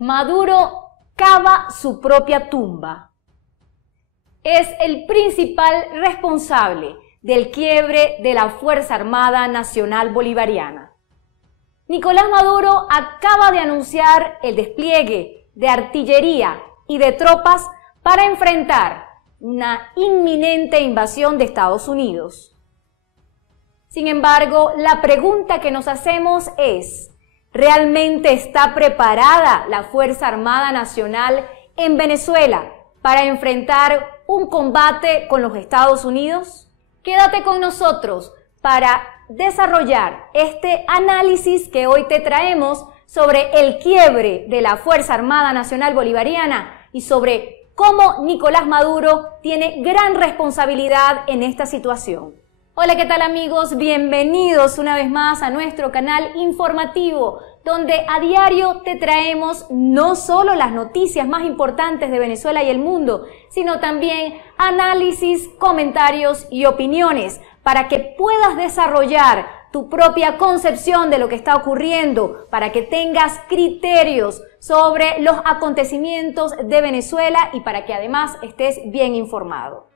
Maduro cava su propia tumba. Es el principal responsable del quiebre de la Fuerza Armada Nacional Bolivariana. Nicolás Maduro acaba de anunciar el despliegue de artillería y de tropas para enfrentar una inminente invasión de Estados Unidos. Sin embargo, la pregunta que nos hacemos es: ¿realmente está preparada la Fuerza Armada Nacional en Venezuela para enfrentar un combate con los Estados Unidos? Quédate con nosotros para desarrollar este análisis que hoy te traemos sobre el quiebre de la Fuerza Armada Nacional Bolivariana y sobre cómo Nicolás Maduro tiene gran responsabilidad en esta situación. Hola, ¿qué tal amigos? Bienvenidos una vez más a nuestro canal informativo, donde a diario te traemos no solo las noticias más importantes de Venezuela y el mundo, sino también análisis, comentarios y opiniones para que puedas desarrollar tu propia concepción de lo que está ocurriendo, para que tengas criterios sobre los acontecimientos de Venezuela y para que además estés bien informado.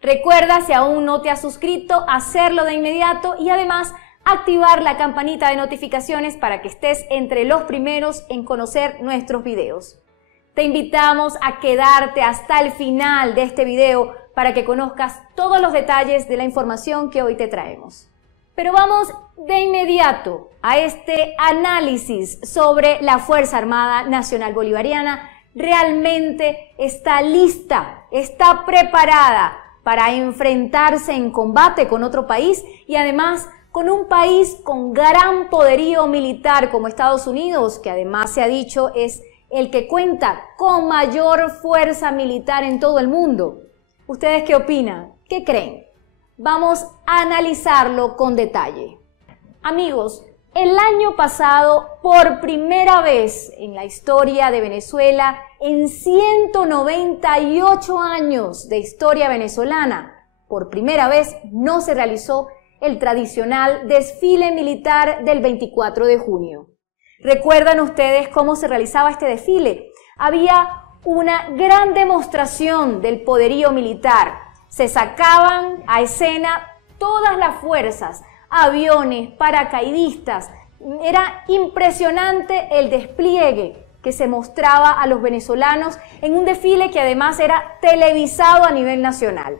Recuerda, si aún no te has suscrito, hacerlo de inmediato y además activar la campanita de notificaciones para que estés entre los primeros en conocer nuestros videos. Te invitamos a quedarte hasta el final de este video para que conozcas todos los detalles de la información que hoy te traemos. Pero vamos de inmediato a este análisis sobre la Fuerza Armada Nacional Bolivariana. ¿Realmente está lista, está preparada para enfrentarse en combate con otro país y además con un país con gran poderío militar como Estados Unidos, que además se ha dicho es el que cuenta con mayor fuerza militar en todo el mundo? ¿Ustedes qué opinan? ¿Qué creen? Vamos a analizarlo con detalle. Amigos, el año pasado, por primera vez en la historia de Venezuela, en 198 años de historia venezolana, por primera vez no se realizó el tradicional desfile militar del 24 de junio. ¿Recuerdan ustedes cómo se realizaba este desfile? Había una gran demostración del poderío militar. Se sacaban a escena todas las fuerzas, aviones, paracaidistas. Era impresionante el despliegue que se mostraba a los venezolanos en un desfile que además era televisado a nivel nacional.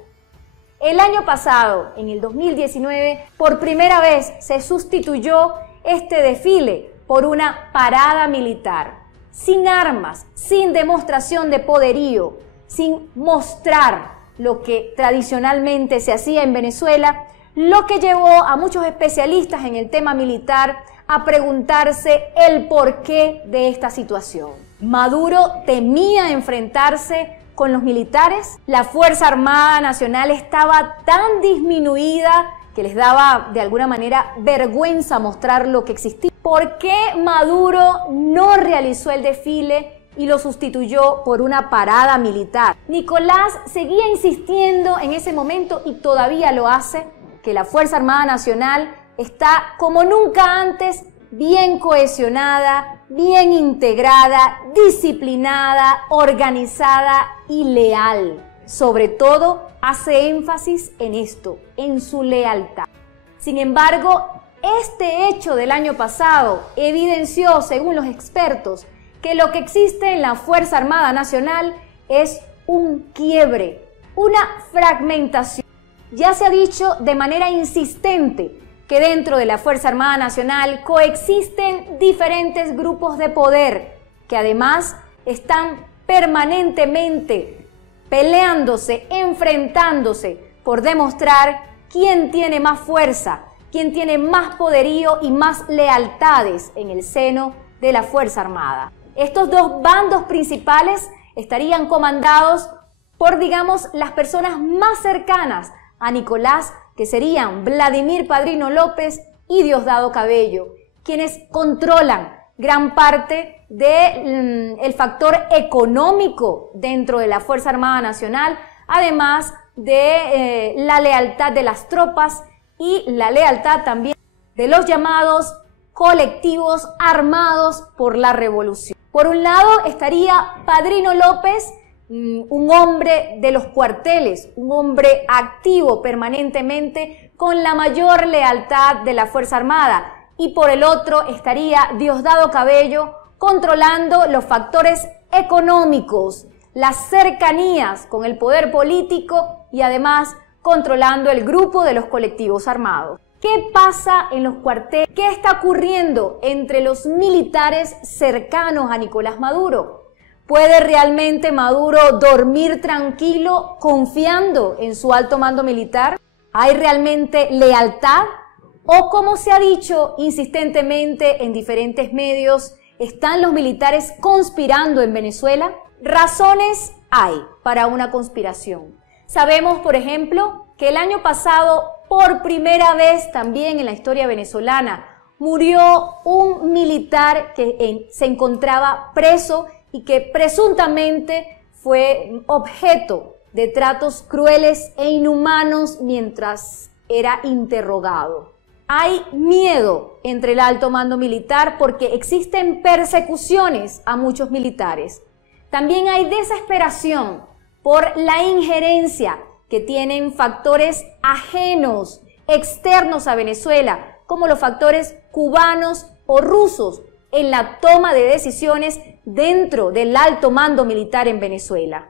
El año pasado, en el 2019, por primera vez se sustituyó este desfile por una parada militar, sin armas, sin demostración de poderío, sin mostrar lo que tradicionalmente se hacía en Venezuela, lo que llevó a muchos especialistas en el tema militar a preguntarse el porqué de esta situación. ¿Maduro temía enfrentarse con los militares? ¿La Fuerza Armada Nacional estaba tan disminuida que les daba de alguna manera vergüenza mostrar lo que existía? ¿Por qué Maduro no realizó el desfile y lo sustituyó por una parada militar? Nicolás seguía insistiendo en ese momento, y todavía lo hace, que la Fuerza Armada Nacional está como nunca antes bien cohesionada, bien integrada, disciplinada, organizada y leal. Sobre todo, hace énfasis en esto, en su lealtad. Sin embargo, este hecho del año pasado evidenció, según los expertos, que lo que existe en la Fuerza Armada Nacional es un quiebre, una fragmentación. Ya se ha dicho de manera insistente que dentro de la Fuerza Armada Nacional coexisten diferentes grupos de poder que además están permanentemente peleándose, enfrentándose por demostrar quién tiene más fuerza, quién tiene más poderío y más lealtades en el seno de la Fuerza Armada. Estos dos bandos principales estarían comandados por, digamos, las personas más cercanas a Nicolás, que serían Vladimir Padrino López y Diosdado Cabello, quienes controlan gran parte del factor económico dentro de la Fuerza Armada Nacional, además de la lealtad de las tropas y la lealtad también de los llamados colectivos armados por la revolución. Por un lado estaría Padrino López, un hombre de los cuarteles, un hombre activo permanentemente con la mayor lealtad de la Fuerza Armada. Y por el otro estaría Diosdado Cabello, controlando los factores económicos, las cercanías con el poder político y además controlando el grupo de los colectivos armados. ¿Qué pasa en los cuarteles? ¿Qué está ocurriendo entre los militares cercanos a Nicolás Maduro? ¿Puede realmente Maduro dormir tranquilo confiando en su alto mando militar? ¿Hay realmente lealtad? O como se ha dicho insistentemente en diferentes medios, ¿están los militares conspirando en Venezuela? Razones hay para una conspiración. Sabemos, por ejemplo, que el año pasado, por primera vez también en la historia venezolana, murió un militar que se encontraba preso y que presuntamente fue objeto de tratos crueles e inhumanos mientras era interrogado. Hay miedo entre el alto mando militar porque existen persecuciones a muchos militares. También hay desesperación por la injerencia que tienen factores ajenos, externos a Venezuela, como los factores cubanos o rusos en la toma de decisiones dentro del alto mando militar en Venezuela.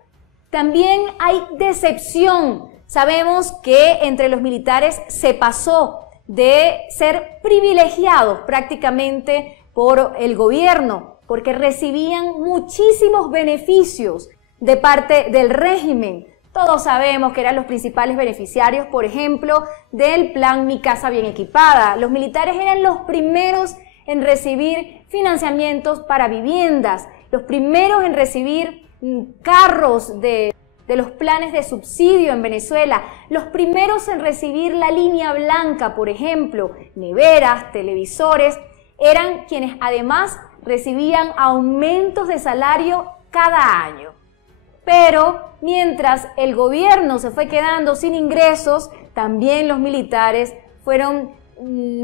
También hay decepción. Sabemos que entre los militares se pasó de ser privilegiados prácticamente por el gobierno, porque recibían muchísimos beneficios de parte del régimen. Todos sabemos que eran los principales beneficiarios, por ejemplo, del plan Mi Casa Bien Equipada. Los militares eran los primeros en recibir financiamientos para viviendas, los primeros en recibir carros de los planes de subsidio en Venezuela, los primeros en recibir la línea blanca, por ejemplo, neveras, televisores, eran quienes además recibían aumentos de salario cada año. Pero mientras el gobierno se fue quedando sin ingresos, también los militares fueron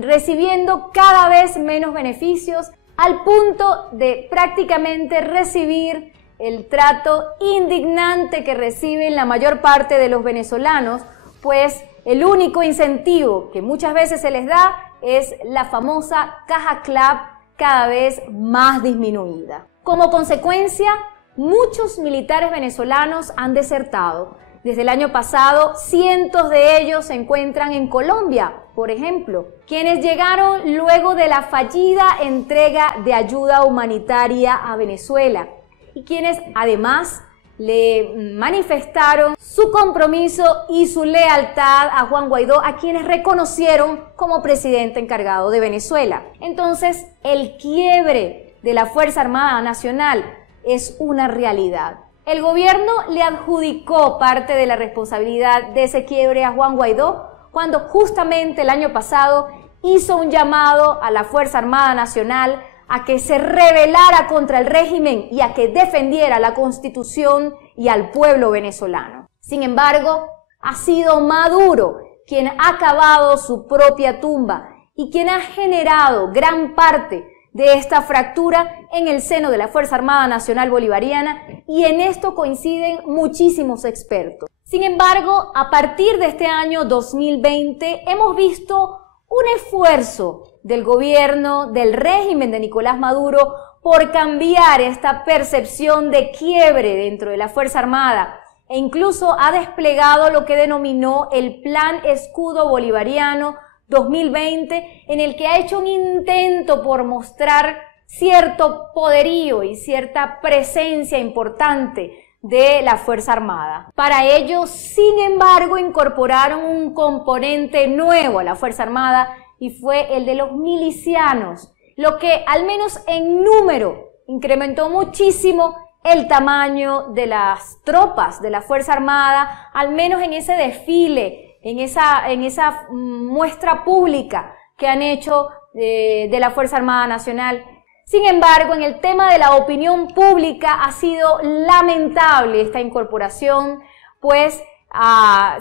recibiendo cada vez menos beneficios, al punto de prácticamente recibir el trato indignante que reciben la mayor parte de los venezolanos, pues el único incentivo que muchas veces se les da es la famosa caja CLAP, cada vez más disminuida. Como consecuencia, muchos militares venezolanos han desertado. Desde el año pasado, cientos de ellos se encuentran en Colombia, por ejemplo, quienes llegaron luego de la fallida entrega de ayuda humanitaria a Venezuela y quienes además le manifestaron su compromiso y su lealtad a Juan Guaidó, a quienes reconocieron como presidente encargado de Venezuela. Entonces, el quiebre de la Fuerza Armada Nacional es una realidad. El gobierno le adjudicó parte de la responsabilidad de ese quiebre a Juan Guaidó cuando justamente el año pasado hizo un llamado a la Fuerza Armada Nacional a que se rebelara contra el régimen y a que defendiera la Constitución y al pueblo venezolano. Sin embargo, ha sido Maduro quien ha cavado su propia tumba y quien ha generado gran parte de esta fractura en el seno de la Fuerza Armada Nacional Bolivariana, y en esto coinciden muchísimos expertos. Sin embargo, a partir de este año 2020 hemos visto un esfuerzo del gobierno, del régimen de Nicolás Maduro, por cambiar esta percepción de quiebre dentro de la Fuerza Armada, e incluso ha desplegado lo que denominó el Plan Escudo Bolivariano 2020, en el que ha hecho un intento por mostrar cierto poderío y cierta presencia importante de la Fuerza Armada. Para ello, sin embargo, incorporaron un componente nuevo a la Fuerza Armada y fue el de los milicianos, lo que al menos en número incrementó muchísimo el tamaño de las tropas de la Fuerza Armada, al menos en ese desfile, en esa muestra pública que han hecho de la Fuerza Armada Nacional. Sin embargo, en el tema de la opinión pública ha sido lamentable esta incorporación, pues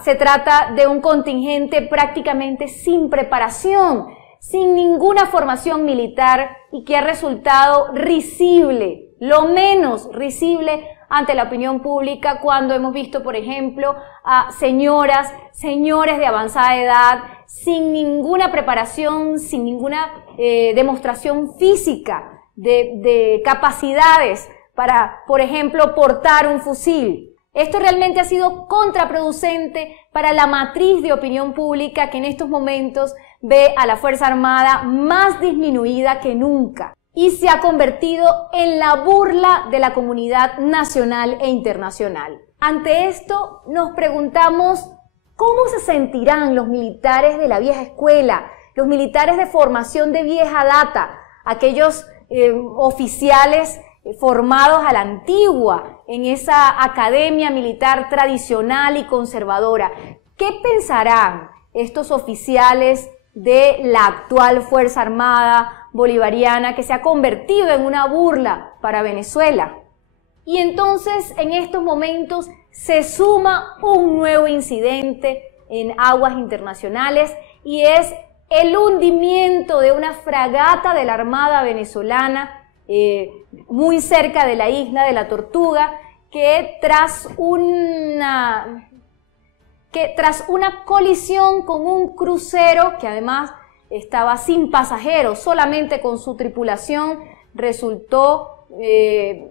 se trata de un contingente prácticamente sin preparación, sin ninguna formación militar y que ha resultado risible, lo menos risible ante la opinión pública cuando hemos visto, por ejemplo, a señores de avanzada edad sin ninguna preparación, sin ninguna demostración física de capacidades para, por ejemplo, portar un fusil. Esto realmente ha sido contraproducente para la matriz de opinión pública que en estos momentos ve a la Fuerza Armada más disminuida que nunca y se ha convertido en la burla de la comunidad nacional e internacional. Ante esto nos preguntamos ¿cómo se sentirán los militares de la vieja escuela, los militares de formación de vieja data, aquellos oficiales formados a la antigua en esa academia militar tradicional y conservadora? ¿Qué pensarán estos oficiales de la actual Fuerza Armada Bolivariana que se ha convertido en una burla para Venezuela? Y entonces en estos momentos se suma un nuevo incidente en aguas internacionales y es el hundimiento de una fragata de la Armada venezolana muy cerca de la isla de la Tortuga, que tras una colisión con un crucero que además estaba sin pasajeros, solamente con su tripulación, resultó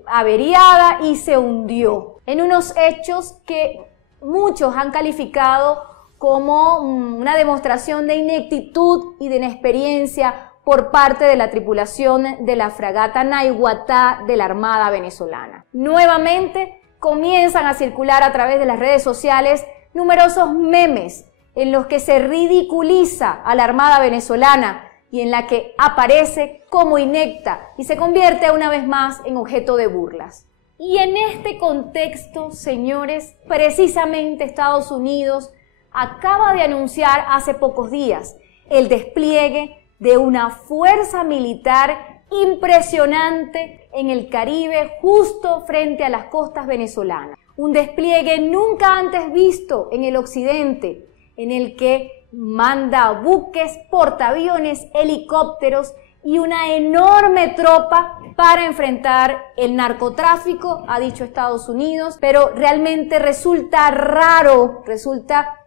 averiada y se hundió en unos hechos que muchos han calificado como una demostración de ineptitud y de inexperiencia por parte de la tripulación de la fragata Naiguatá de la Armada venezolana. Nuevamente comienzan a circular a través de las redes sociales numerosos memes en los que se ridiculiza a la Armada venezolana y en la que aparece como inepta y se convierte una vez más en objeto de burlas. Y en este contexto, señores, precisamente Estados Unidos acaba de anunciar hace pocos días el despliegue de una fuerza militar impresionante en el Caribe, justo frente a las costas venezolanas. Un despliegue nunca antes visto en el occidente, en el que manda buques, portaaviones, helicópteros y una enorme tropa para enfrentar el narcotráfico, ha dicho Estados Unidos, pero realmente resulta raro, resulta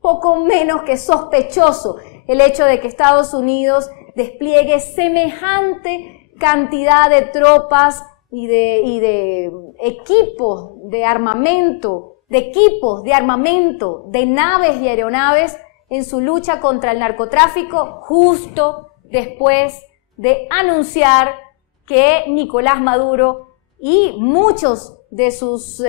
poco menos que sospechoso el hecho de que Estados Unidos despliegue semejante cantidad de tropas y de equipos de armamento, de naves y aeronaves en su lucha contra el narcotráfico, justo después de anunciar que Nicolás Maduro y muchos de sus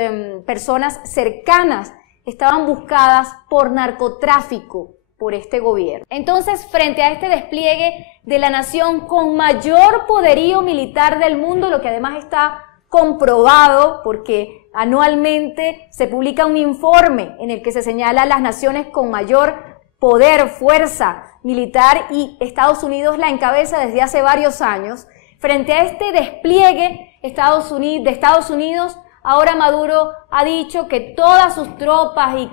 personas cercanas estaban buscadas por narcotráfico por este gobierno. Entonces, frente a este despliegue de la nación con mayor poderío militar del mundo, lo que además está comprobado porque anualmente se publica un informe en el que se señala las naciones con mayor poder, fuerza militar, y Estados Unidos la encabeza desde hace varios años. Frente a este despliegue de Estados Unidos, ahora Maduro ha dicho que todas sus tropas y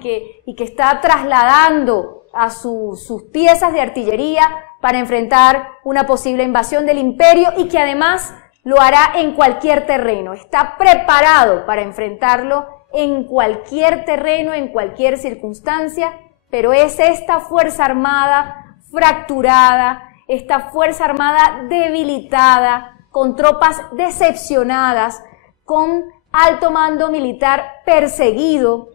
que está trasladando a sus piezas de artillería para enfrentar una posible invasión del imperio y que además lo hará en cualquier terreno. Está preparado para enfrentarlo en cualquier terreno, en cualquier circunstancia, pero es esta Fuerza Armada fracturada, esta Fuerza Armada debilitada, con tropas decepcionadas, con alto mando militar perseguido,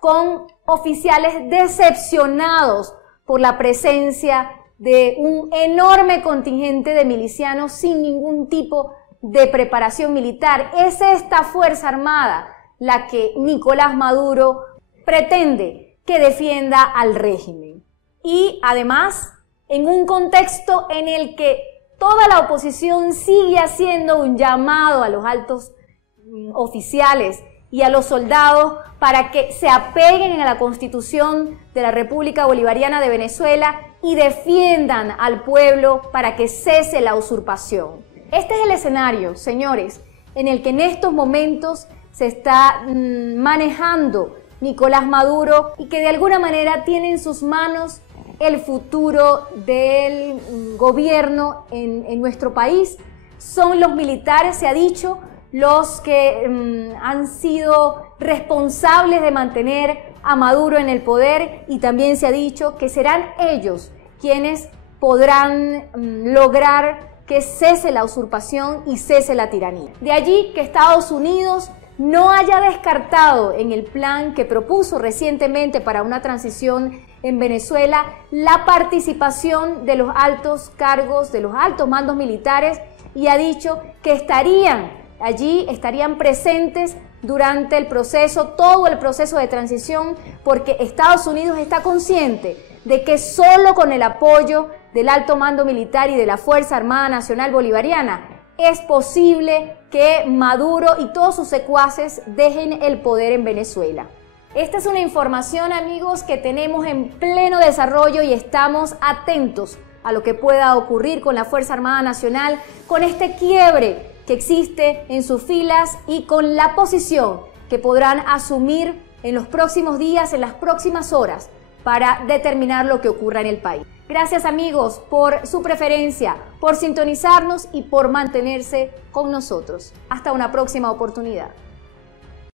con oficiales decepcionados por la presencia de un enorme contingente de milicianos sin ningún tipo de preparación militar. Es esta Fuerza Armada la que Nicolás Maduro pretende que defienda al régimen. Y además, en un contexto en el que toda la oposición sigue haciendo un llamado a los altos oficiales y a los soldados para que se apeguen a la Constitución de la República Bolivariana de Venezuela y defiendan al pueblo para que cese la usurpación. Este es el escenario, señores, en el que en estos momentos se está manejando Nicolás Maduro y que de alguna manera tiene en sus manos el futuro del gobierno en nuestro país. Son los militares, se ha dicho, los que han sido responsables de mantener a Maduro en el poder, y también se ha dicho que serán ellos quienes podrán lograr que cese la usurpación y cese la tiranía. De allí que Estados Unidos no haya descartado en el plan que propuso recientemente para una transición en Venezuela la participación de los altos cargos, de los altos mandos militares, y ha dicho que estarían presentes durante el proceso, todo el proceso de transición, porque Estados Unidos está consciente de que solo con el apoyo del alto mando militar y de la Fuerza Armada Nacional Bolivariana es posible que Maduro y todos sus secuaces dejen el poder en Venezuela. Esta es una información, amigos, que tenemos en pleno desarrollo y estamos atentos a lo que pueda ocurrir con la Fuerza Armada Nacional, con este quiebre que existe en sus filas y con la posición que podrán asumir en los próximos días, en las próximas horas, para determinar lo que ocurra en el país. Gracias, amigos, por su preferencia, por sintonizarnos y por mantenerse con nosotros. Hasta una próxima oportunidad.